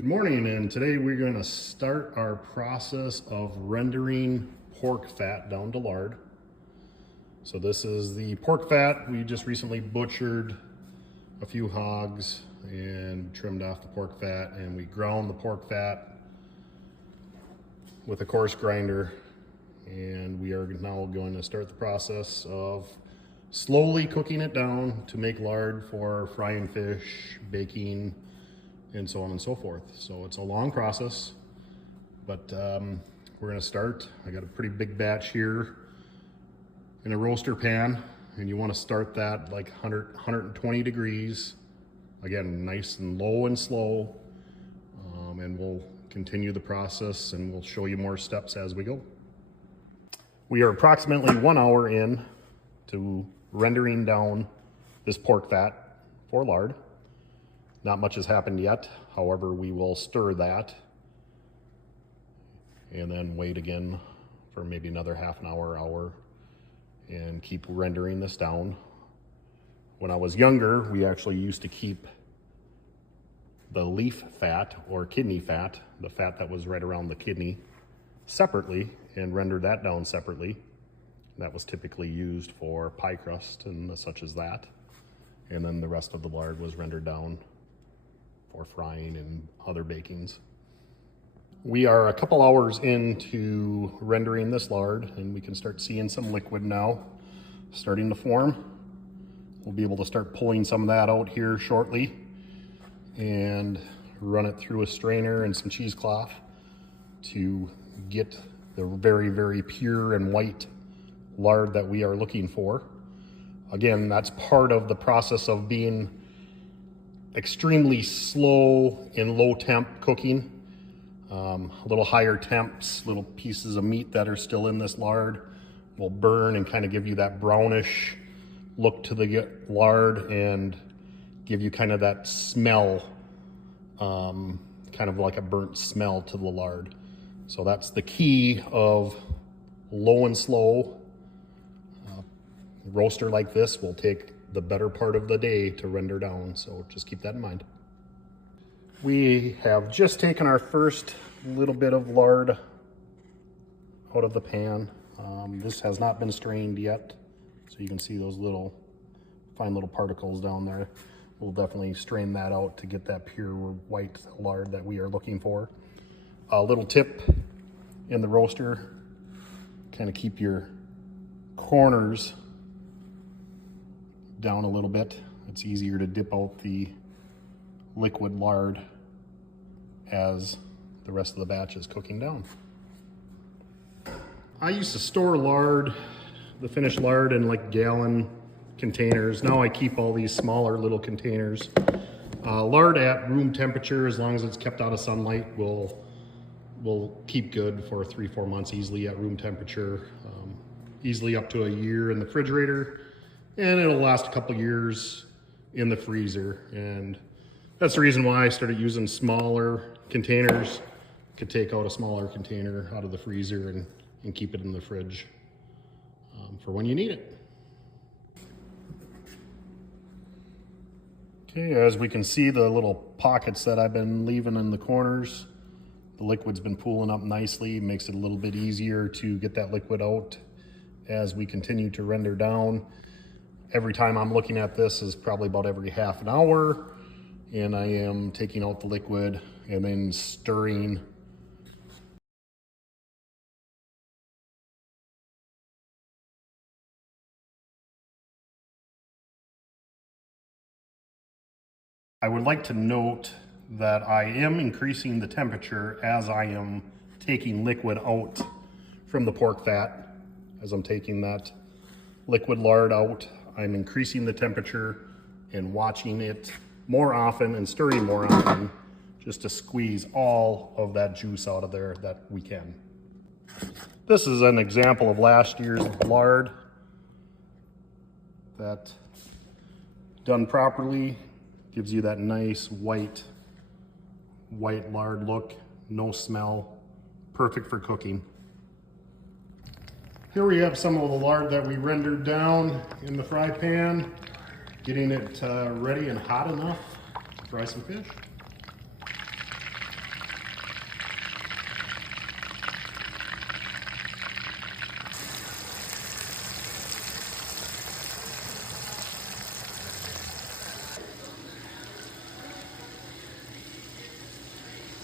Good morning, and today we're going to start our process of rendering pork fat down to lard. So this is the pork fat. We just recently butchered a few hogs and trimmed off the pork fat, and we ground the pork fat with a coarse grinder, and we are now going to start the process of slowly cooking it down to make lard for frying fish, baking, and so on and so forth. So it's a long process, but we're gonna start. I got a pretty big batch here in a roaster pan, and you wanna start that like 120 degrees. Again, nice and low and slow, and we'll continue the process and we'll show you more steps as we go. We are approximately 1 hour in to rendering down this pork fat for lard. Not much has happened yet. However, we will stir that and then wait again for maybe another half an hour, and keep rendering this down. When I was younger, we actually used to keep the leaf fat or kidney fat, the fat that was right around the kidney, separately and render that down separately. That was typically used for pie crust and such as that. And then the rest of the lard was rendered down for frying and other bakings. We are a couple hours into rendering this lard, and we can start seeing some liquid now starting to form. We'll be able to start pulling some of that out here shortly and run it through a strainer and some cheesecloth to get the very, very pure and white lard that we are looking for. Again, that's part of the process of being extremely slow and low temp cooking. A little higher temps, little pieces of meat that are still in this lard will burn and kind of give you that brownish look to the lard and give you kind of that smell, kind of like a burnt smell to the lard. So that's the key of low and slow. Roaster like this will take the better part of the day to render down, so just keep that in mind. We have just taken our first little bit of lard out of the pan. This has not been strained yet, so you can see those fine little particles down there. We'll definitely strain that out to get that pure white lard that we are looking for. A little tip in the roaster, kind of keep your corners down a little bit. It's easier to dip out the liquid lard as the rest of the batch is cooking down. I used to store lard, the finished lard, in like gallon containers. Now I keep all these smaller little containers. Lard at room temperature, as long as it's kept out of sunlight, will keep good for 3-4 months easily at room temperature, easily up to a year in the refrigerator. And it'll last a couple years in the freezer. And that's the reason why I started using smaller containers. Could take out a smaller container out of the freezer and keep it in the fridge for when you need it. Okay, as we can see, the little pockets that I've been leaving in the corners, the liquid's been pooling up nicely. Makes it a little bit easier to get that liquid out as we continue to render down. Every time I'm looking at this is probably about every half an hour, and I am taking out the liquid and then stirring. I would like to note that I am increasing the temperature as I am taking liquid out from the pork fat. As I'm taking that liquid lard out, I'm increasing the temperature and watching it more often and stirring more often, just to squeeze all of that juice out of there that we can. This is an example of last year's lard that, done properly, gives you that nice white lard look, no smell, perfect for cooking. Here we have some of the lard that we rendered down in the fry pan, getting it ready and hot enough to fry some fish.